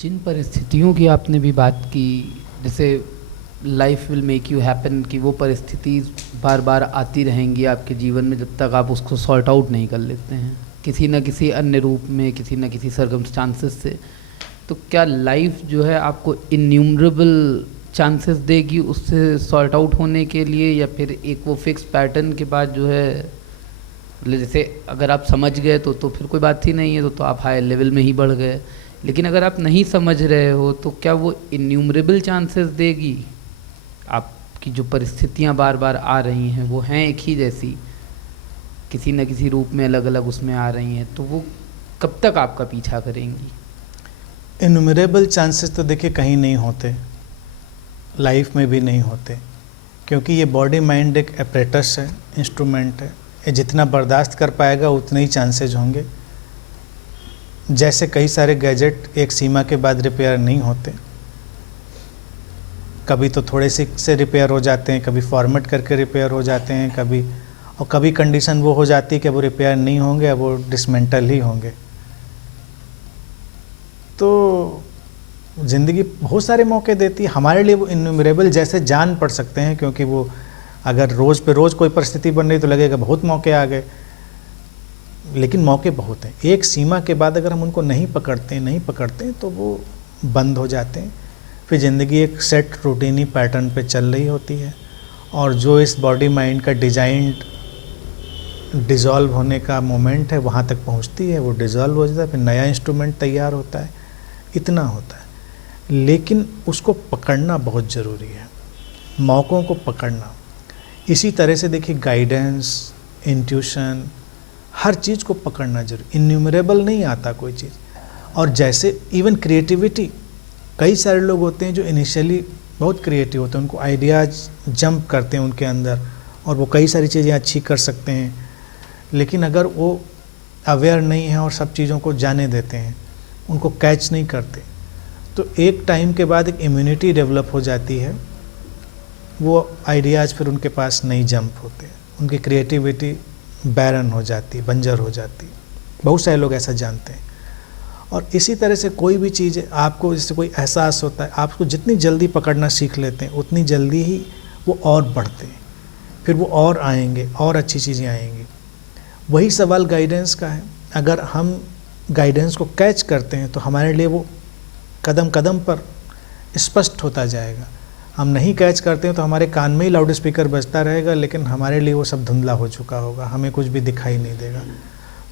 जिन परिस्थितियों की आपने भी बात की, जैसे life will make you happen, कि वो परिस्थिति बार बार आती रहेंगी आपके जीवन में जब तक आप उसको सॉर्ट आउट नहीं कर लेते हैं किसी न किसी अन्य रूप में, किसी न किसी सर्कमस्टांसेस से। तो क्या लाइफ जो है आपको इन्यूमरेबल चांसेस देगी उससे सॉर्ट आउट होने के लिए, या फिर एक वो फिक्स पैटर्न के बाद जो है, मतलब जैसे अगर आप समझ गए तो फिर कोई बात ही नहीं है, तो आप हाई लेवल में ही बढ़ गए। लेकिन अगर आप नहीं समझ रहे हो तो क्या वो इन्यूमरेबल चांसेस देगी? आपकी जो परिस्थितियां बार बार आ रही हैं वो हैं एक ही जैसी, किसी न किसी रूप में अलग अलग उसमें आ रही हैं, तो वो कब तक आपका पीछा करेंगी? इन्यूमरेबल चांसेस तो देखिए कहीं नहीं होते, लाइफ में भी नहीं होते, क्योंकि ये बॉडी माइंड एक एपरेटस है, इंस्ट्रूमेंट है। ये जितना बर्दाश्त कर पाएगा उतने ही चांसेज होंगे। जैसे कई सारे गैजेट एक सीमा के बाद रिपेयर नहीं होते, कभी तो थोड़े से रिपेयर हो जाते हैं, कभी फॉर्मेट करके रिपेयर हो जाते हैं, कभी कंडीशन वो हो जाती है कि वो रिपेयर नहीं होंगे, अब वो डिसमेंटल ही होंगे। तो ज़िंदगी बहुत सारे मौके देती है हमारे लिए। वो इन्यूमरेबल जैसे जान पड़ सकते हैं, क्योंकि वो अगर रोज़ पे रोज़ कोई परिस्थिति बन रही तो लगेगा बहुत मौके आ गए, लेकिन मौके बहुत हैं। एक सीमा के बाद अगर हम उनको नहीं पकड़ते हैं तो वो बंद हो जाते हैं। फिर ज़िंदगी एक सेट रूटीनी पैटर्न पे चल रही होती है, और जो इस बॉडी माइंड का डिजाइंड डिज़ोल्व होने का मोमेंट है वहाँ तक पहुँचती है, वो डिज़ोल्व हो जाता है, फिर नया इंस्ट्रूमेंट तैयार होता है। इतना होता है, लेकिन उसको पकड़ना बहुत ज़रूरी है, मौक़ों को पकड़ना। इसी तरह से देखिए गाइडेंस, इंट्यूशन, हर चीज़ को पकड़ना जरूरी। इन्यूमरेबल नहीं आता कोई चीज़। और जैसे इवन क्रिएटिविटी, कई सारे लोग होते हैं जो इनिशियली बहुत क्रिएटिव होते हैं, उनको आइडियाज़ जंप करते हैं उनके अंदर, और वो कई सारी चीज़ें अच्छी कर सकते हैं, लेकिन अगर वो अवेयर नहीं है और सब चीज़ों को जाने देते हैं, उनको कैच नहीं करते, तो एक टाइम के बाद एक इम्यूनिटी डेवलप हो जाती है, वो आइडियाज़ फिर उनके पास नहीं जंप होते, उनकी क्रिएटिविटी बैरन हो जाती, बंजर हो जाती। बहुत सारे लोग ऐसा जानते हैं। और इसी तरह से कोई भी चीज़ आपको जैसे कोई एहसास होता है, आप उसको जितनी जल्दी पकड़ना सीख लेते हैं उतनी जल्दी ही वो और बढ़ते हैं, फिर वो और आएंगे, और अच्छी चीज़ें आएंगी। वही सवाल गाइडेंस का है। अगर हम गाइडेंस को कैच करते हैं तो हमारे लिए वो कदम कदम पर स्पष्ट होता जाएगा। हम नहीं कैच करते हैं तो हमारे कान में ही लाउड स्पीकर बजता रहेगा, लेकिन हमारे लिए वो सब धुंधला हो चुका होगा, हमें कुछ भी दिखाई नहीं देगा।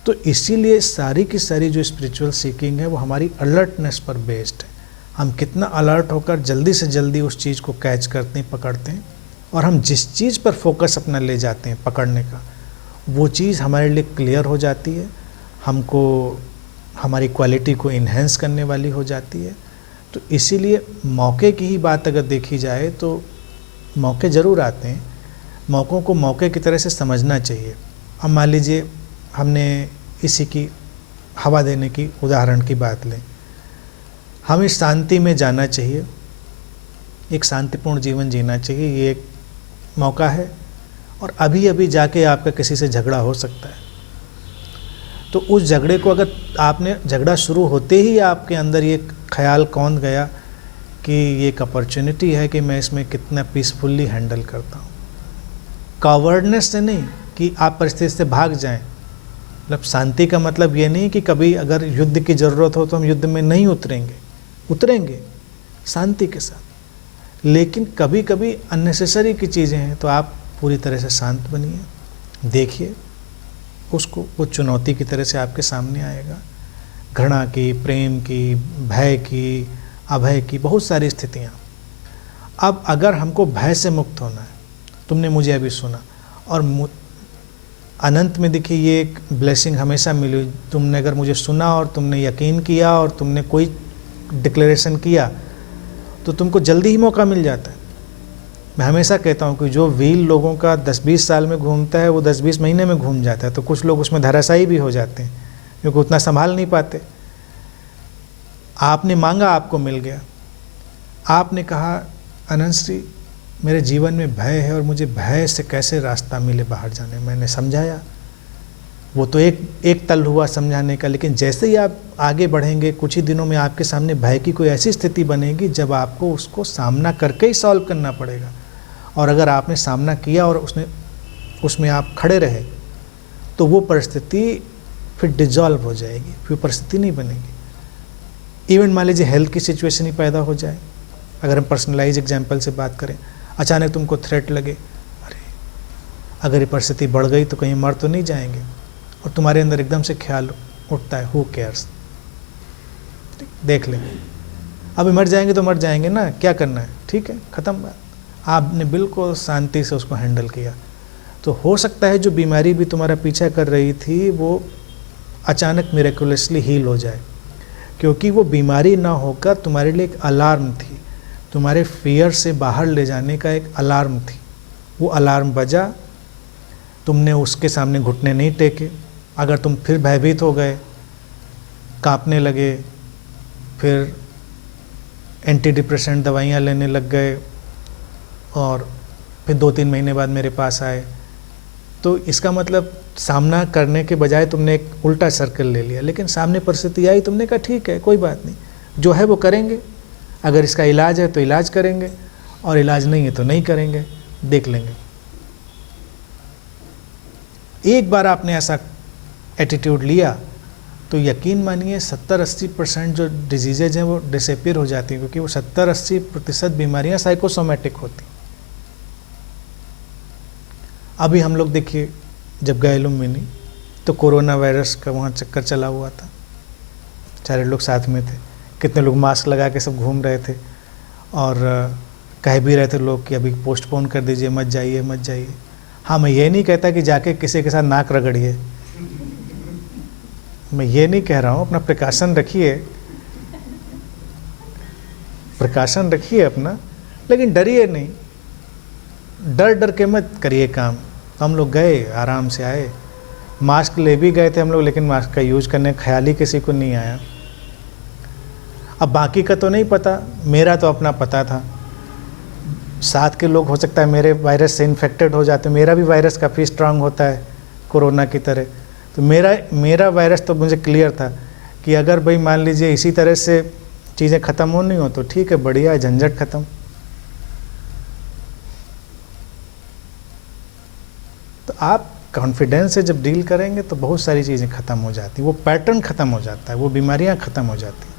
तो इसीलिए सारी की सारी जो स्पिरिचुअल सीकिंग है वो हमारी अलर्टनेस पर बेस्ड है। हम कितना अलर्ट होकर जल्दी से जल्दी उस चीज़ को कैच करते हैं, पकड़ते हैं, और हम जिस चीज़ पर फोकस अपना ले जाते हैं पकड़ने का, वो चीज़ हमारे लिए क्लियर हो जाती है, हमको हमारी क्वालिटी को इन्हेंस करने वाली हो जाती है। तो इसीलिए मौके की ही बात अगर देखी जाए तो मौके ज़रूर आते हैं, मौक़ों को मौके की तरह से समझना चाहिए। अब मान लीजिए हमने इसी की हवा देने की उदाहरण की बात लें, हमें शांति में जाना चाहिए, एक शांतिपूर्ण जीवन जीना चाहिए, ये एक मौका है। और अभी अभी जाके आपका किसी से झगड़ा हो सकता है, तो उस झगड़े को अगर आपने झगड़ा शुरू होते ही आपके अंदर ये ख्याल कौन गया कि ये एक अपॉर्चुनिटी है कि मैं इसमें कितना पीसफुली हैंडल करता हूँ। कावर्डनेस से नहीं कि आप परिस्थिति से भाग जाएं। मतलब शांति का मतलब ये नहीं कि कभी अगर युद्ध की ज़रूरत हो तो हम युद्ध में नहीं उतरेंगे शांति के साथ, लेकिन कभी कभी अननेसेसरी की चीज़ें हैं तो आप पूरी तरह से शांत बनिए, देखिए उसको, वो चुनौती की तरह से आपके सामने आएगा। घृणा की, प्रेम की, भय की, अभय की, बहुत सारी स्थितियाँ। अब अगर हमको भय से मुक्त होना है, तुमने मुझे अभी सुना, और अनंत में देखिए ये एक ब्लेसिंग हमेशा मिली, तुमने अगर मुझे सुना और तुमने यकीन किया और तुमने कोई डिक्लेरेशन किया तो तुमको जल्दी ही मौका मिल जाता है। मैं हमेशा कहता हूँ कि जो व्हील लोगों का 10-20 साल में घूमता है वो 10-20 महीने में घूम जाता है, तो कुछ लोग उसमें धराशायी भी हो जाते हैं क्योंकि उतना संभाल नहीं पाते। आपने मांगा, आपको मिल गया। आपने कहा अनंत श्री मेरे जीवन में भय है और मुझे भय से कैसे रास्ता मिले बाहर जाने, मैंने समझाया, वो तो एक तल हुआ समझाने का, लेकिन जैसे ही आप आगे बढ़ेंगे कुछ ही दिनों में आपके सामने भय की कोई ऐसी स्थिति बनेगी जब आपको उसको सामना करके ही सॉल्व करना पड़ेगा। और अगर आपने सामना किया और उसमें आप खड़े रहे तो वो परिस्थिति फिर डिजॉल्व हो जाएगी, फिर परिस्थिति नहीं बनेगी। इवन मान लीजिए हेल्थ की सिचुएशन ही पैदा हो जाए, अगर हम पर्सनलाइज एग्जाम्पल से बात करें, अचानक तुमको थ्रेट लगे, अरे अगर ये परिस्थिति बढ़ गई तो कहीं मर तो नहीं जाएंगे, और तुम्हारे अंदर एकदम से ख्याल उठता है हु केयर्स, देख लें अभी मर जाएंगे तो मर जाएंगे ना, क्या करना है, ठीक है ख़त्म बात। आपने बिल्कुल शांति से उसको हैंडल किया, तो हो सकता है जो बीमारी भी तुम्हारा पीछा कर रही थी वो अचानक मिरेकुलसली हील हो जाए, क्योंकि वो बीमारी ना होकर तुम्हारे लिए एक अलार्म थी, तुम्हारे फियर से बाहर ले जाने का एक अलार्म थी। वो अलार्म बजा, तुमने उसके सामने घुटने नहीं टेके। अगर तुम फिर भयभीत हो गए, कांपने लगे, फिर एंटी डिप्रेसेंट दवाइयाँ लेने लग गए और फिर 2-3 महीने बाद मेरे पास आए, तो इसका मतलब सामना करने के बजाय तुमने एक उल्टा सर्कल ले लिया। लेकिन सामने परिस्थिति आई, तुमने कहा ठीक है कोई बात नहीं, जो है वो करेंगे, अगर इसका इलाज है तो इलाज करेंगे और इलाज नहीं है तो नहीं करेंगे, देख लेंगे। एक बार आपने ऐसा एटीट्यूड लिया तो यकीन मानिए 70-80% जो डिजीजेज हैं वो डिसअपीयर हो जाती हैं, क्योंकि वो 70-80% बीमारियां साइकोसोमेटिक होती। अभी हम लोग देखिए जब गए लुम्बिनी तो कोरोना वायरस का वहाँ चक्कर चला हुआ था, सारे लोग साथ में थे, कितने लोग मास्क लगा के सब घूम रहे थे और कह भी रहे थे लोग कि अभी पोस्टपोन कर दीजिए, मत जाइए मत जाइए। हाँ, मैं ये नहीं कहता कि जाके किसी के साथ नाक रगड़िए, मैं ये नहीं कह रहा हूँ, अपना प्रिकॉशन रखिए अपना, लेकिन डरिए नहीं, डर के मत करिए काम। तो हम लोग गए, आराम से आए, मास्क ले भी गए थे हम लोग, लेकिन मास्क का यूज करने का ख्याल ही किसी को नहीं आया। अब बाकी का तो नहीं पता, मेरा तो अपना पता था, साथ के लोग हो सकता है मेरे वायरस से इन्फेक्टेड हो जाते, मेरा भी वायरस काफ़ी स्ट्रांग होता है कोरोना की तरह, तो मेरा वायरस तो मुझे क्लियर था कि अगर भाई मान लीजिए इसी तरह से चीज़ें ख़त्म होनी हो तो ठीक है, बढ़िया है, झंझट ख़त्म। तो आप कॉन्फिडेंस से जब डील करेंगे तो बहुत सारी चीज़ें ख़त्म हो जाती, वो पैटर्न ख़त्म हो जाता है, वो बीमारियां ख़त्म हो जाती।